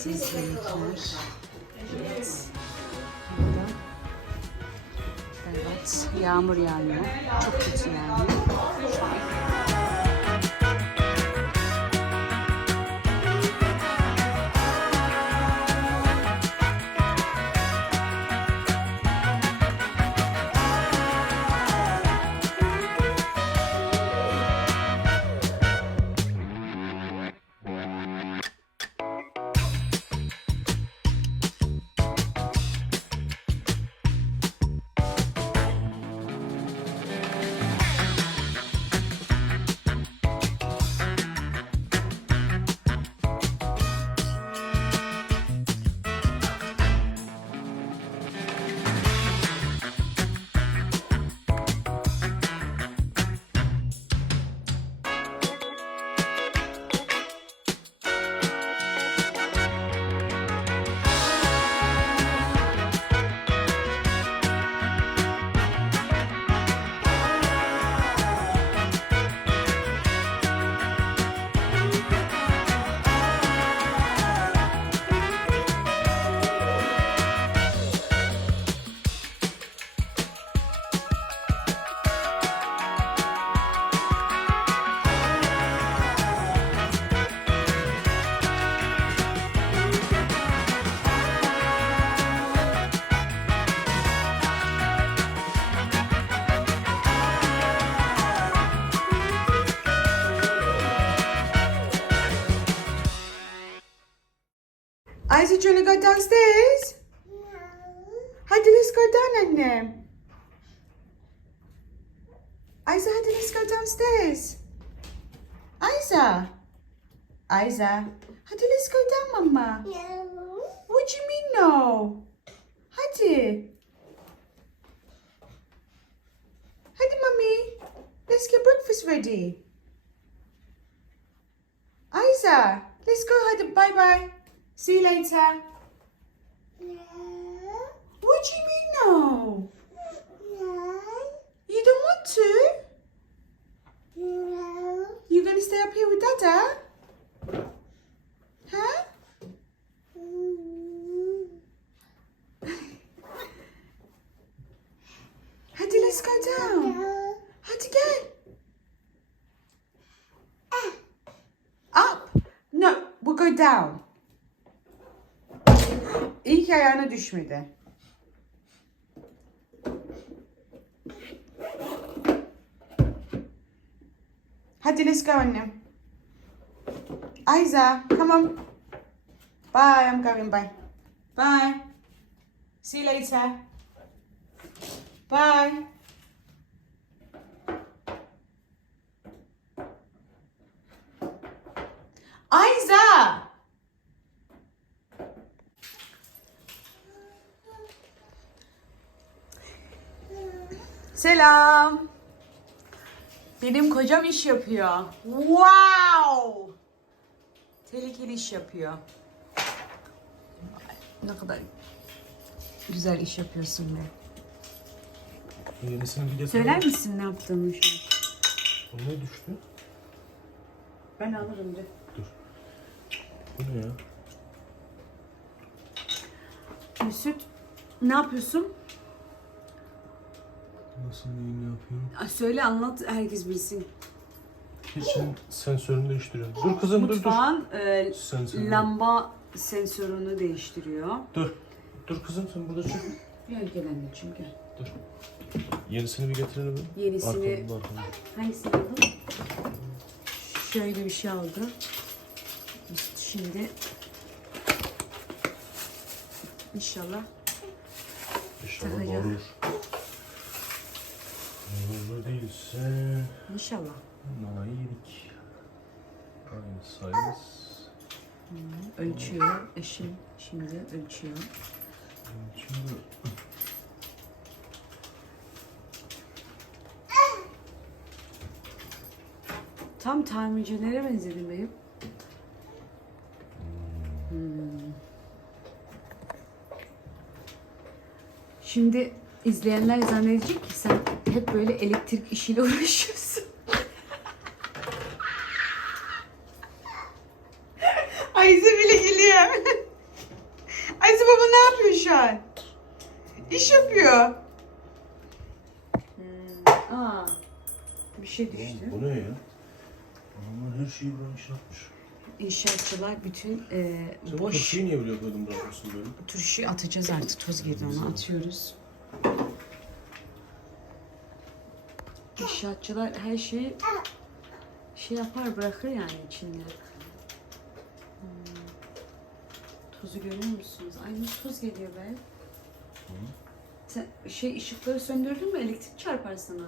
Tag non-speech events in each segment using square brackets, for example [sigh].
Sessiz yemekler. Evet. Burada. Evet. Yağmur yağıyor. Çok kötü yağıyor. Isaac, do you want to go downstairs? No. Hadi let's go down annem. Isa, hadi let's go downstairs. Isa. Isa. Hadi let's go down mama. No. What do you mean no? Hadi. Hadi mummy. Let's get breakfast ready. Isa, let's go. Hadi bye bye. See you later. No. What do you mean no? No. You don't want to? No. You gonna stay up here with Dada? Huh? Mm-hmm. Hadi let's go down. Hadi gel. Ah. Up. No, we'll go down. İyi ki ayağına düşmedi. Hadi let's go annem. Aiza, come on. Bye, I'm going, bye. Bye. See you later. Bye. Selam. Benim kocam iş yapıyor. Wow! Tehlikeli iş yapıyor. Ne kadar güzel iş yapıyorsun be. Yenisini bir. Söyler misin ne yaptığını şu an? O ne düştü? Ben alırım de. Dur. Bu ne ya? Mesut ne yapıyorsun? Nasıl neyi ne yapıyorum? Ay, Söyle anlat herkes bilsin. Kitchen sensörünü değiştiriyorum. Dur kızım dur dur. Mutfağın e, Sensörü. lamba sensörünü değiştiriyor. Dur. Dur kızım sen burada çık. Gel gel anneciğim gel. Dur. Yenisini bir getirelim. mi? Yenisini- Arkamda arkamda. Hangisini aldın? Şöyle bir şey aldı. Mesut Şimdi inşallah İnşallah Takacağım. doğrudur. Doğru değilse... inşallah. Nana yedik. Aynı sayız. Ölçüyor eşim şimdi ölçüyor. Şimdi Tam tamircilere benzedim benim. Hmm. Şimdi izleyenler zannedecek ki sen hep böyle elektrik işiyle [laughs] uğraşıyorsun. Ayza bile gülüyor. ne yapıyor şu an? İş yapıyor. Aa. Bir şey düştü. Bu ne ya? Adamlar her şeyi ben iş yapmış. İnşaatçılar bütün e, Sen boş turşuyu niye böyle koydun bırakmışsın böyle? turşuyu atacağız artık. Toz girdi ona atıyoruz. İnşaatçılar her şeyi şey yapar bırakır yani içinde. Hmm. Tozu görüyor musunuz? Ay nasıl toz geliyor be. Sen şey ışıkları söndürdün mü? Elektrik çarpar sana.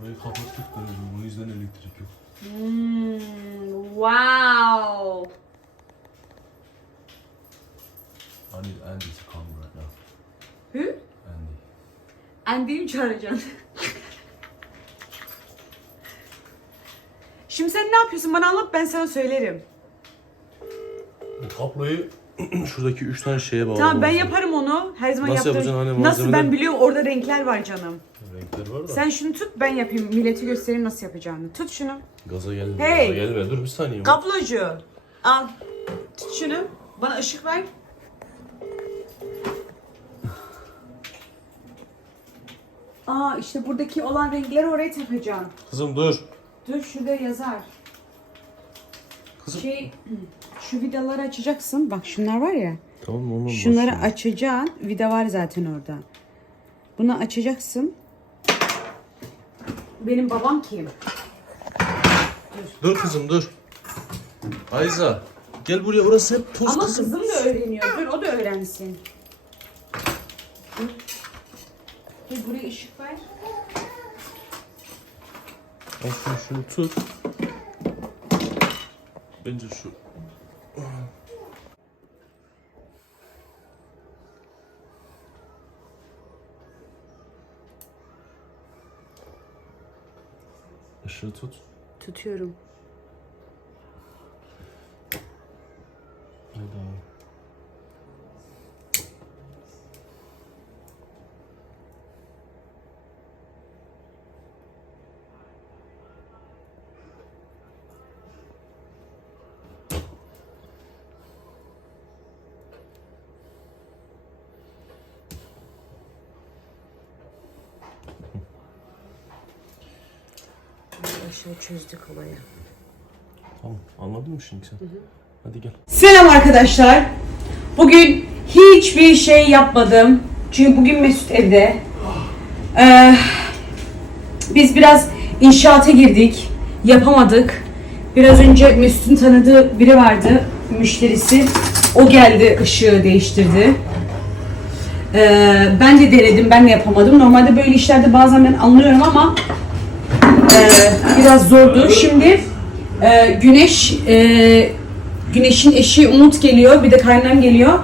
Burayı kapattık da o yüzden elektrik yok. Hmm, wow. I need Andy to come right now. Who? Andy. Andy'yi çağıracaksın? Şimdi sen ne yapıyorsun? Bana anlat ben sana söylerim. Bu kabloyu [clears throat] şuradaki üç tane şeye bağladım. Tamam ben yaparım onu. Her zaman Nasıl yaptığım- yapacaksın hani Nasıl ben biliyorum orada renkler var canım. Renkler var da. Sen şunu tut ben yapayım. Millete göstereyim nasıl yapacağını. Tut şunu. Gaza gelme. Hey! Gaza gelme. Dur bir saniye. Kablocu. Al. Tut şunu. Bana ışık ver. Aa işte buradaki olan renkleri oraya takacaksın. Kızım dur. Dur şurada yazar. Kızım. Şey, şu vidaları açacaksın. Bak şunlar var ya. Tamam ondan Şunları başlayalım. açacaksın. Vida var zaten orada. Bunu açacaksın. Benim babam kim? Dur kızım dur. Ayza. Gel buraya orası hep toz Ama kızım. kızım da öğreniyor. Dur o da öğrensin. Dur. Dur buraya ışık ver. Al şunu, şunu tut. Bence şu. Işığı tut. Tutuyorum. Haydi abi. Aşağı çözdük olayı. Tamam anladın mı şimdi sen? Hadi gel. Selam arkadaşlar. Bugün hiçbir şey yapmadım. Çünkü bugün Mesut evde. Ee, biz biraz inşaata girdik. Yapamadık. Biraz önce Mesut'un tanıdığı biri vardı. Müşterisi. O geldi ışığı değiştirdi. Ee, ben de denedim. Ben de yapamadım. Normalde böyle işlerde bazen ben anlıyorum ama biraz zordu. Şimdi e, Güneş e, Güneş'in eşi Umut geliyor. Bir de kaynanam geliyor.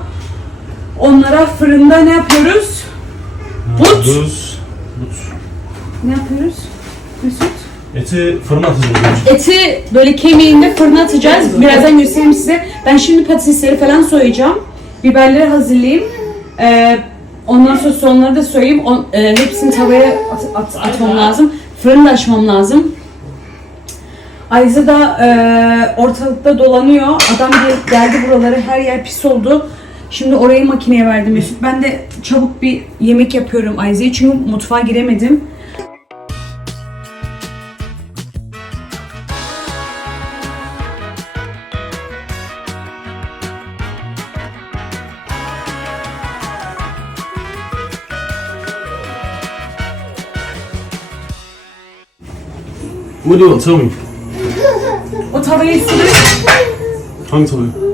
Onlara fırında ne yapıyoruz? But. Buz. Buz. Ne yapıyoruz? Mesut? Eti fırına atacağız. Eti böyle kemiğinde fırına atacağız. Birazdan göstereyim size. Ben şimdi patatesleri falan soyacağım. Biberleri hazırlayayım. Ee, ondan sonra soğanları da soyayım. On, e, hepsini tavaya at, at, atmam lazım. Fırını açmam lazım. Ayza da e, ortalıkta dolanıyor. Adam gel- geldi buraları her yer pis oldu. Şimdi orayı makineye verdim Mesut. Ben de çabuk bir yemek yapıyorum Ayza'ya çünkü mutfağa giremedim. What do you want? Tell me. O tavayı sürüp Hangi tabii? Nerede?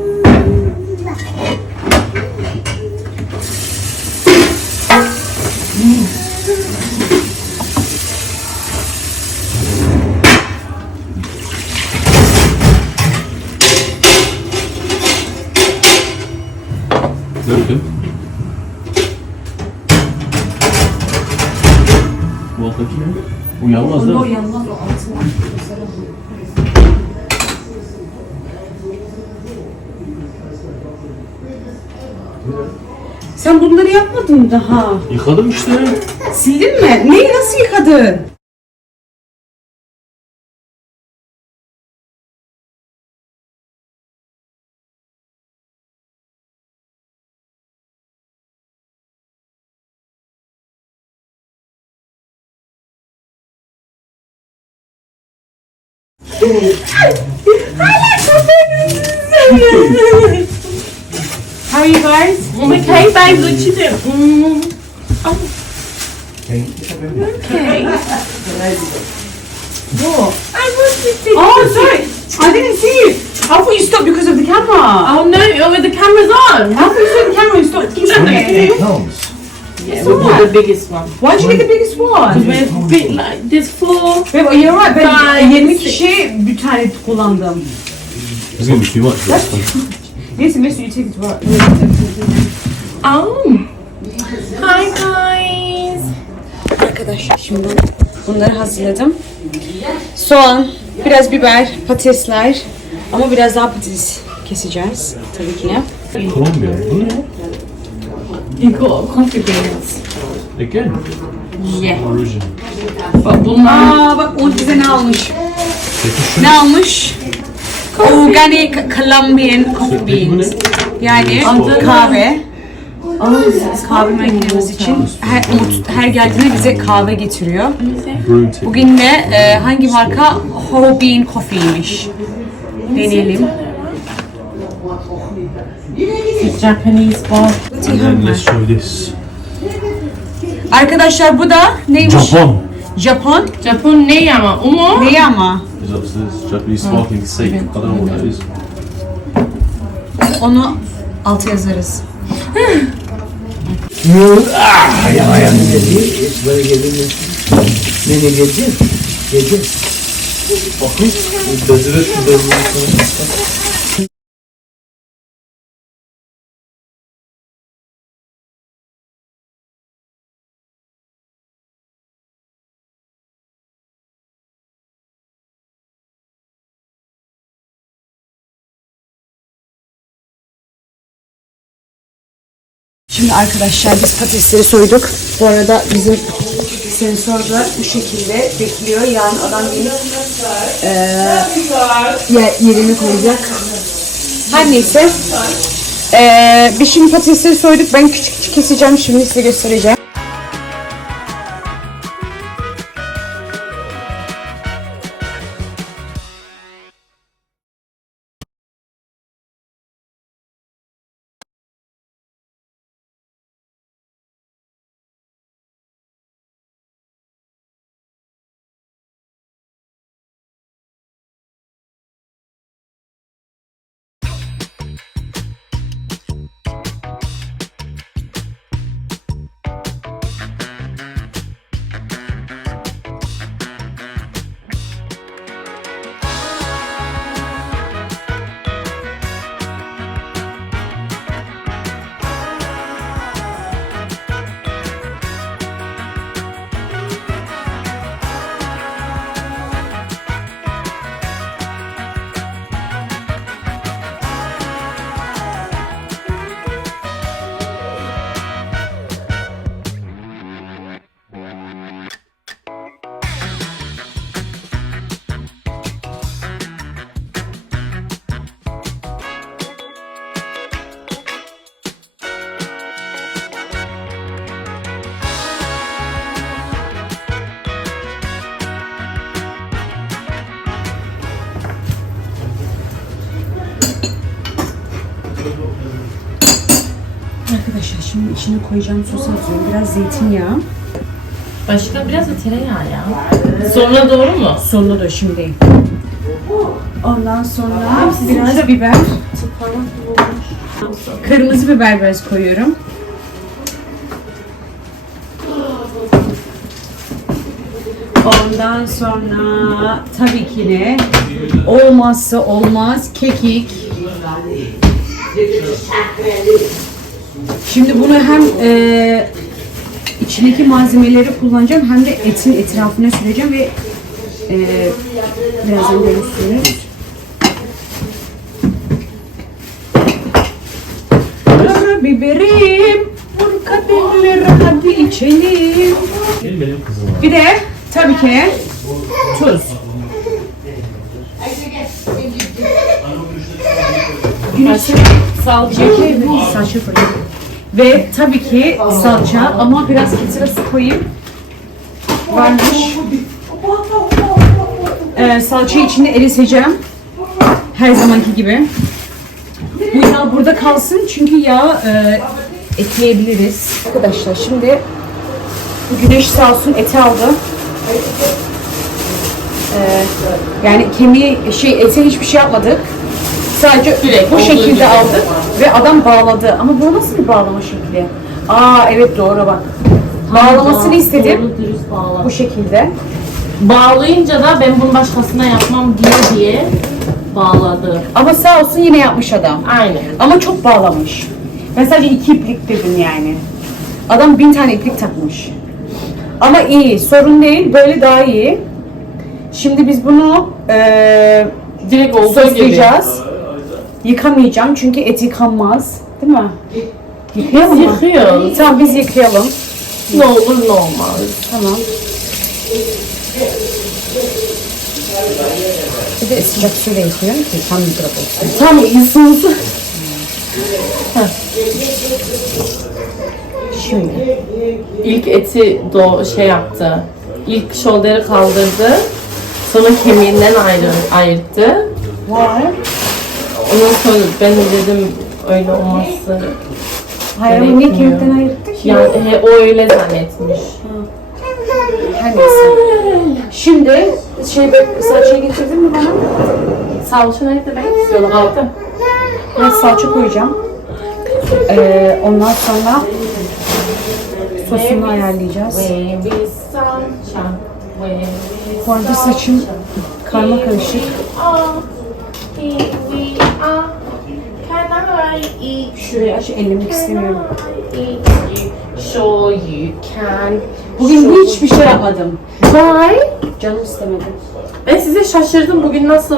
Sen bunları yapmadın daha. Yıkadım işte. Sildin mi? Neyi nasıl yıkadın? Hala [laughs] kafayı How are you guys? I'm okay, babe. Look, you do. Mm. Okay. What? I wanted to. Oh, sorry. I didn't see you. I thought you stopped because of the camera. Oh no! Oh, the camera's on. I thought you saw the camera and stopped. Okay. pounds. Yeah, we'll put the biggest one. Why'd you get the biggest one? We're a bit like there's four. Babe, you're right. Ben Five, 20 six. kişi bir tane kullandım. It's gonna be too much. Neyse Mesut you take it to work. Oh. Hi guys. Arkadaşlar şimdi bunları hazırladım. Soğan, biraz biber, patatesler ama biraz daha patates keseceğiz tabii ki ne. Colombia. Bu ne? Coffee beans. Again. Yeah. Origin. But bunlar. Aa bak o bize ne almış? Ne almış? Organic Colombian coffee ne? beans. Yani kahve. Kahve makinemiz için her, her geldiğinde bize kahve getiriyor. Bugün de e, hangi marka? Whole Bean Coffee'ymiş. Deneyelim. Japanese bar. And then let's show this. Arkadaşlar bu da neymiş? Japan. Japon. Japon ne ama? Umo? Neyi ama? Is upstairs. Japanese sparkling steak. I don't know what that is. Onu altı yazarız. Böyle gelin Nereye geleceğiz? Geleceğiz. Bakın. Bezire şu bezire. Şimdi arkadaşlar biz patatesleri soyduk. Bu arada bizim sensörler bu şekilde bekliyor. Yani adam gelip eee yer, yerine koyacak. Her neyse. Eee biz şimdi patatesleri soyduk. Ben küçük küçük keseceğim. Şimdi size göstereceğim. İçine koyacağım sos atıyorum. Biraz zeytinyağı. Başka biraz da tereyağı ya. Sonra doğru mu? Sonuna da şimdi değil. Ondan sonra biraz biber. Kırmızı biber biraz koyuyorum. Ondan sonra tabii ki de olmazsa olmaz kekik. Şimdi bunu hem e, içindeki malzemeleri kullanacağım hem de etin etrafına süreceğim ve e, birazdan görürsünüz. Biberim, vur kadehlere hadi içelim. Bir de tabii ki tuz. Başka salça. Salça koyayım. Ve tabii ki salça ama biraz ketire su koyayım. Varmış. e, salçayı içinde eriteceğim. Her zamanki gibi. Bu yağ burada kalsın çünkü yağ e, ekleyebiliriz. Arkadaşlar şimdi bu güneş sağ olsun eti aldı. Ee, yani kemiği şey ete hiçbir şey yapmadık. Sadece Direkt bu şekilde aldık ve adam bağladı. Ama bu nasıl bir bağlama şekli? Aa evet doğru bak. Bağlamasını istedim Doğru dürüst bağla. bu şekilde. Bağlayınca da ben bunu başkasına yapmam diye diye bağladı. Ama sağ olsun yine yapmış adam. Aynen. Ama çok bağlamış. Ben sadece iki iplik dedim yani. Adam bin tane iplik takmış. Ama iyi, sorun değil. Böyle daha iyi. Şimdi biz bunu eee Direkt olduğu gibi. soslayacağız. Yıkamayacağım çünkü et yıkanmaz. Değil mi? Yıkayalım mı? Yıkıyoruz. Tamam biz yıkayalım. Ne olur ne olmaz. Tamam. Bir de sıcak suyla yıkıyorum ki tam mikrop olsun. Tam ısınsın. Şimdi. İlk eti do şey yaptı. İlk shoulder'ı kaldırdı. Sonra kemiğinden ayrı, ayırttı. Var. Ondan sonra ben de dedim öyle olması. Hayır ama niye kemikten ayırttık ki? Yani he, o öyle zannetmiş. Her neyse. Şimdi şey salçayı getirdin mi bana? Salça nerede ben? Yola kaldı. Biraz salça koyacağım. Ee, ondan sonra sosunu ayarlayacağız. Bu arada saçım karma karışık. Şurayı aç ellemek istemiyorum. Sure you can. Bugün hiçbir şey yapmadım. Why? Canım istemedi. Ben size şaşırdım bugün nasıl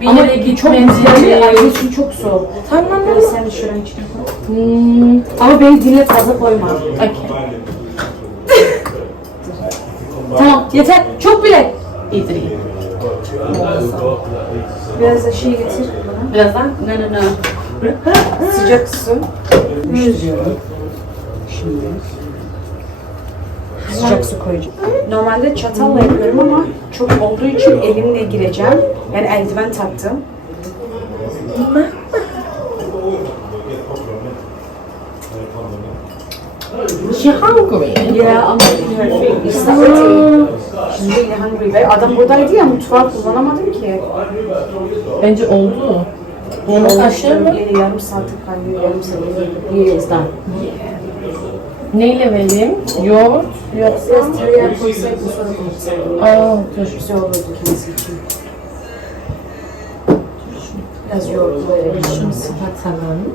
bir Ama yere çok gitmedi. güzeldi. Ayrıca için çok soğuk. Tamam. Biraz sen de şuraya çıkın. Hmm, Ama beni dinle fazla koyma. okay. [laughs] Tamam yeter. Çok bile. İdri. Biraz da şey getir bana. Birazdan. No no no. Sıcak su. Karıştırıyorum. Şimdi. Sıcak su koyacağım. Normalde çatalla yapıyorum ama çok olduğu için elimle gireceğim. Yani eldiven taktım. She hungry. Ya ama İslam'da Şimdi yine hungry ve adam buradaydı ya mutfağı kullanamadım ki. Bence oldu. Onu kaşır mı? Yeni yarım saati kalıyor, yarım saat. Yes, done. Neyle vereyim? Yoğurt. Yoksa biraz tereyağı koysaydım sonra koysaydım. Aa, dur. Güzel olurdu kendisi için. Biraz yoğurt böyle. Şunu kapatalım.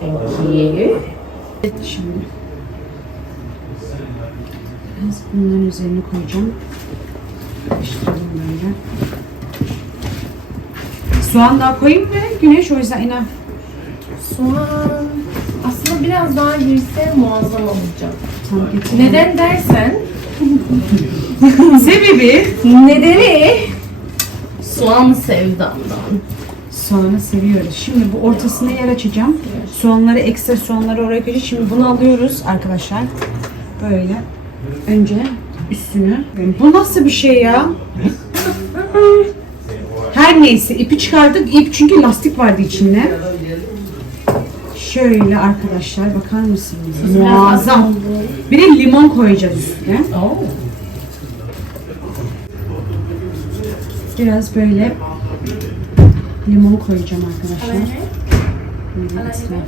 Thank you. Şimdi biraz bunların üzerine koyacağım. Karıştıralım böyle. Soğan daha koyayım mı? Güneş o yüzden ina. Soğan. Aslında biraz daha girse muazzam olacak. Tam getir. Neden dersen [laughs] Sebebi? Nedeni soğan sevdamdan. Soğanı seviyoruz. Şimdi bu ortasına yer açacağım. Soğanları ekstra soğanları oraya koyacağız. Şimdi bunu alıyoruz arkadaşlar. Böyle. Önce üstünü. Bu nasıl bir şey ya? Her neyse ipi çıkardık. İp çünkü lastik vardı içinde. Şöyle arkadaşlar bakar mısınız? Muazzam. Bir de limon koyacağız üstüne. Biraz böyle limon koyacağım arkadaşlar. Böyle etrafına.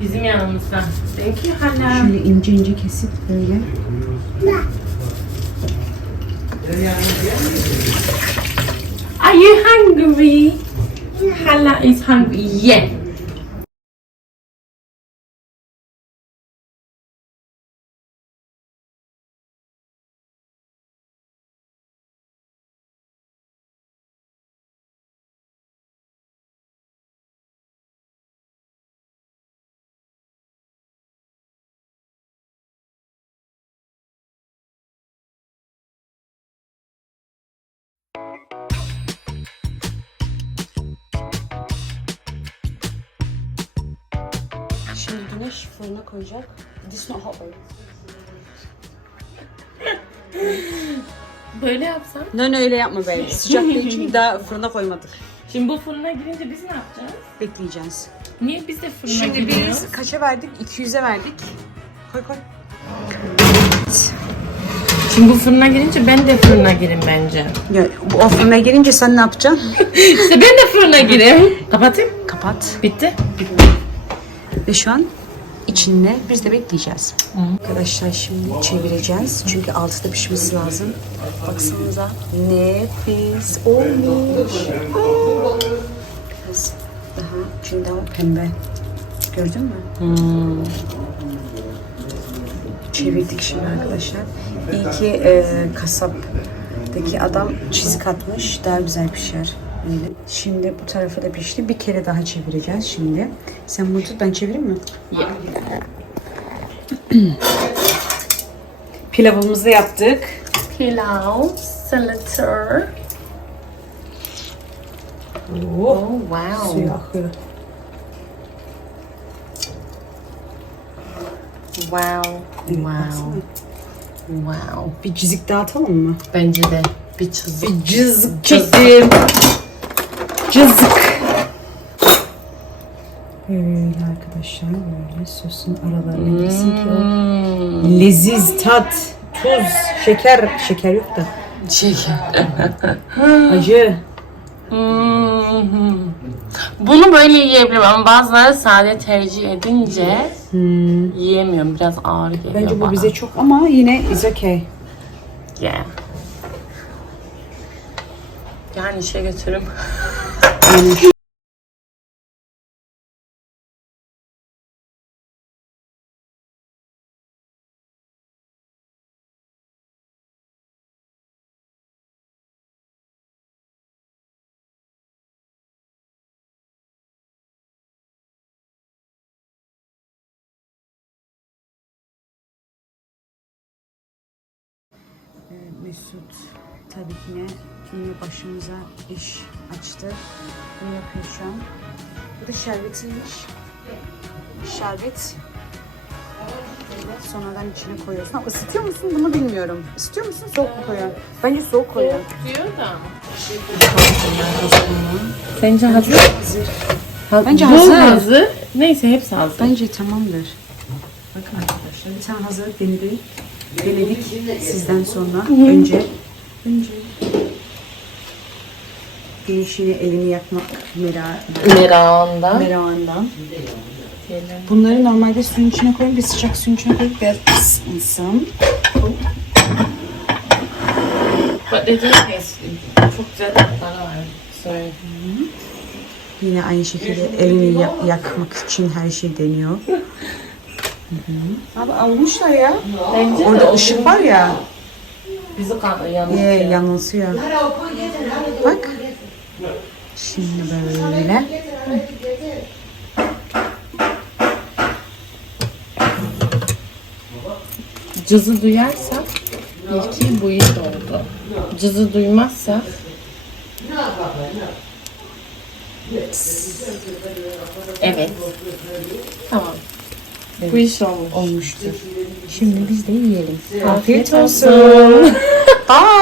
Bizim yanımızda. Thank you hala. Şöyle ince ince kesip böyle. Are you hungry? Hala is hungry. Yeah. Fırına koyacak. This not hot oil. Böyle yapsam. No no öyle yapma be. [laughs] Sıcak değil çünkü daha fırına koymadık. Şimdi bu fırına girince biz ne yapacağız? Bekleyeceğiz. Niye biz de fırına Şimdi giriyoruz? biz kaça verdik? 200'e verdik. Koy koy. Şimdi bu fırına girince ben de fırına girin bence. Ya, o fırına girince sen ne yapacaksın? [laughs] İşte ben de fırına gireyim. [laughs] Kapatayım. Kapat. Bitti. Ve şu an içinde biz de bekleyeceğiz. Arkadaşlar şimdi çevireceğiz. Çünkü altıda pişmesi lazım. Baksanıza nefis olmuş. Biraz daha çünkü daha pembe. Gördün mü? Çevirdik şimdi arkadaşlar. İyi ki e, kasaptaki adam çizik atmış. Daha güzel pişer. Şimdi bu tarafı da pişti. Bir kere daha çevireceğiz şimdi. Sen bunu tut ben çevireyim mi? [clears throat] Pilavımızı yaptık. Pilav, salata. Oh, Oh wow. suyu akıyor. Wow. Wow. Wow. Bir cizik daha atalım mı? Bence de bir çizik. Bir cızık çektim. Cızık. Böyle arkadaşlar böyle sosun aralarına girsin ki o leziz tat, tuz, şeker, şeker yok da Şeker. [laughs] acı. Mhm. Bunu böyle yiyebilirim ama bazıları sade tercih edince yiyemiyorum. Biraz ağır geliyor Bence bu bana. bize çok ama yine is okay. Yeah. Yani işe götürüm. Yani Mesut tabii ki ne yine başımıza iş açtı. Bunu yapıyor şu an. Bu da şerbetiymiş. Şerbet. Sonradan içine koyuyorsun. Ha, ısıtıyor musun bunu bilmiyorum. İstiyor musun soğuk mu koyuyorsun? Bence soğuk koyuyorsun. Diyor da. Sence hazır? Hazır. Bence hazır. Hazır. Neyse hepsi hazır. Bence tamamdır. Bakın arkadaşlar bir tane hazır denedik. Denedik sizden sonra. Önce önce Değişini elini yakmak mera, Merağında. merağından. Bunları normalde suyun içine koyun bir sıcak suyun içine koyup biraz ısınsın. They do taste Çok güzel tatları var. Yine aynı şekilde elini ya- yakmak için her şey deniyor. [laughs] Hı hı. Abi almışlar ya. Bence Orada ışık var ya. Bizi kan yanıltıyor. Ye, yanılsıyor. Bak. Şimdi böyle. Cızı duyarsak ilki bu iş oldu. Cızı duymazsak Evet. Tamam. Bu iş olmuş. Olmuştur. Şimdi biz de yiyelim. Afiyet olsun. Bye. [laughs]